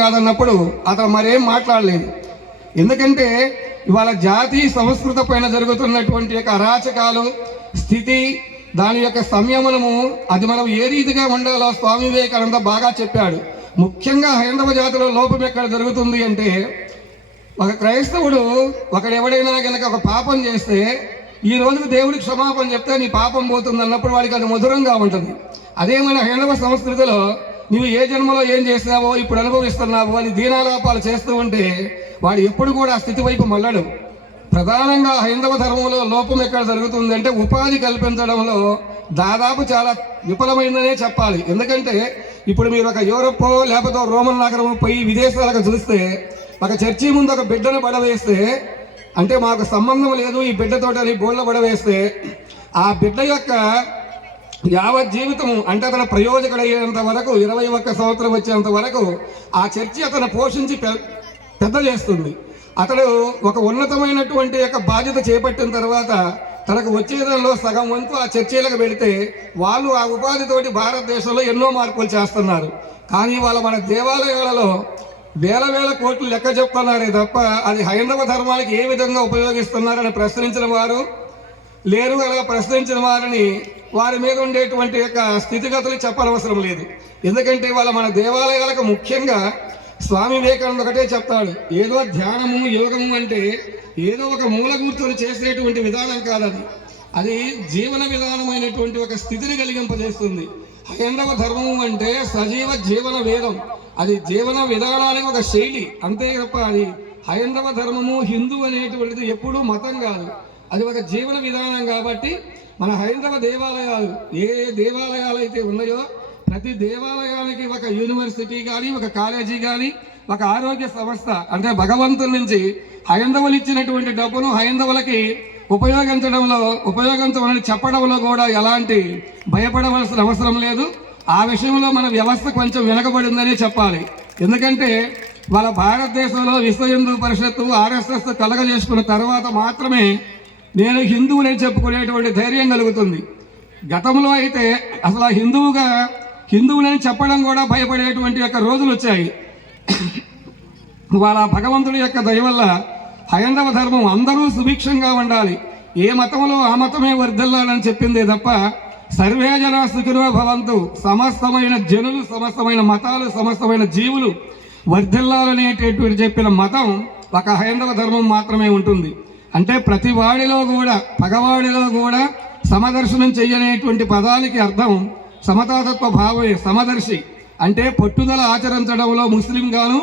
కాదన్నప్పుడు అతను మరేం మాట్లాడలేదు. ఎందుకంటే ఇవాళ జాతి సంస్కృత పైన జరుగుతున్నటువంటి యొక్క అరాచకాలు స్థితి, దాని యొక్క సంయమనము, అది మనం ఏ రీతిగా ఉండాలో స్వామి వివేకానంద బాగా చెప్పాడు. ముఖ్యంగా హైందవ జాతిలో లోపం ఎక్కడ జరుగుతుంది అంటే, ఒక క్రైస్తవుడు ఎవడైనా కనుక ఒక పాపం చేస్తే ఈ రోజుకు దేవుడికి క్షమాపణ చెప్తే నీ పాపం పోతుంది అన్నప్పుడు వాడికి అది మధురంగా ఉంటుంది. అదే మన హైందవ సంస్కృతిలో నువ్వు ఏ జన్మలో ఏం చేసినావో ఇప్పుడు అనుభవిస్తున్నావో అని దీనాలాపాలు చేస్తూ ఉంటే వాడు ఎప్పుడు కూడా ఆ స్థితి వైపు మళ్ళడు. ప్రధానంగా హైందవ ధర్మంలో లోపం ఎక్కడ జరుగుతుంది అంటే ఉపాధి కల్పించడంలో దాదాపు చాలా విఫలమైందనే చెప్పాలి. ఎందుకంటే ఇప్పుడు మీరు ఒక యూరప్ లేకపోతే రోమన్ నగరం పోయి విదేశాలకు చూస్తే ఒక చర్చి ముందు ఒక బిడ్డను పడవేస్తే, అంటే మాకు సంబంధం లేదు ఈ బిడ్డతోటని బోళ్ళ పడవేస్తే ఆ బిడ్డ యొక్క యావత్ జీవితము, అంటే అతను ప్రయోజకుడయ్యేంత వరకు 21 సంవత్సరం వచ్చేంత వరకు ఆ చర్చి అతను పోషించి పెద్ద చేస్తుంది. అతడు ఒక ఉన్నతమైనటువంటి యొక్క బాధ్యత చేపట్టిన తర్వాత తనకు వచ్చేదానిలో సగం వంతు ఆ చర్చీలకు పెడితే వాళ్ళు ఆ ఉపాధితోటి భారతదేశంలో ఎన్నో మార్పులు చేస్తున్నారు. కానీ వాళ్ళ మన దేవాలయాలలో వేల కోట్లు లెక్క చెప్తున్నారే తప్ప అది హైందవ ధర్మానికి ఏ విధంగా ఉపయోగిస్తున్నారని ప్రశ్నించిన వారు లేరు. అలా ప్రశ్నించిన వారిని వారి మీద ఉండేటువంటి యొక్క స్థితిగతులు చెప్పనవసరం లేదు. ఎందుకంటే వాళ్ళ మన దేవాలయాలకు ముఖ్యంగా స్వామి వివేకానంద ఒకటే చెప్తాడు, ఏదో ధ్యానము యోగము అంటే ఏదో ఒక మూల కూర్చొని చేసేటువంటి విధానం కాదని, అది జీవన విధానమైనటువంటి ఒక స్థితిని కలిగింపజేస్తుంది. హైందవ ధర్మము అంటే సజీవ జీవన వేదం, అది జీవన విధానానికి ఒక శైలి అంతే తప్ప అది హైందవ ధర్మము హిందూ అనేటువంటిది ఎప్పుడూ మతం కాదు, అది ఒక జీవన విధానం. కాబట్టి మన హైందవ దేవాలయాలు ఏ దేవాలయాలు అయితే ఉన్నాయో ప్రతి దేవాలయానికి ఒక యూనివర్సిటీ కానీ ఒక కాలేజీ కానీ ఒక ఆరోగ్య సంస్థ, అంటే భగవంతుని నుంచి హైందవులు ఇచ్చినటువంటి డబ్బును హైందవులకి ఉపయోగించమని చెప్పడంలో కూడా ఎలాంటి భయపడవలసిన అవసరం లేదు. ఆ విషయంలో మన వ్యవస్థ కొంచెం వెనకబడిందనే చెప్పాలి. ఎందుకంటే వాళ్ళ భారతదేశంలో విశ్వ హిందూ పరిషత్తు RSS కలగజేసుకున్న తర్వాత మాత్రమే నేను హిందువుని చెప్పుకునేటువంటి ధైర్యం కలుగుతుంది. గతంలో అయితే అసలు హిందువులని చెప్పడం కూడా భయపడేటువంటి యొక్క రోజులు వచ్చాయి. వాళ్ళ భగవంతుడి యొక్క దయ వల్ల హైందవ ధర్మం అందరూ సుభిక్షంగా ఉండాలి, ఏ మతంలో ఆ మతమే వర్ధిల్లాలని చెప్పిందే తప్ప సర్వే జనా సుఖినో భవంతు, సమస్తమైన జనులు, సమస్తమైన మతాలు, సమస్తమైన జీవులు వర్ధిల్లాలనేటటువంటి చెప్పిన మతం ఒక హైందవ ధర్మం మాత్రమే ఉంటుంది. అంటే ప్రతి వాడిలో కూడా పగవాడిలో కూడా సమదర్శనం చెయ్యనేటువంటి పదానికి అర్థం సమతాతత్వ భావమే. సమదర్శి అంటే పట్టుదల ఆచరించడంలో ముస్లిం గాను,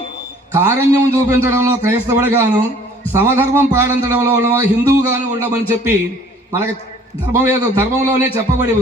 కారణ్యం చూపించడంలో క్రైస్తవుడు గాను, సమధర్మం పాటించడంలో హిందువు గాను ఉండమని చెప్పి మనకి ధర్మంలోనే చెప్పబడి ఉంది.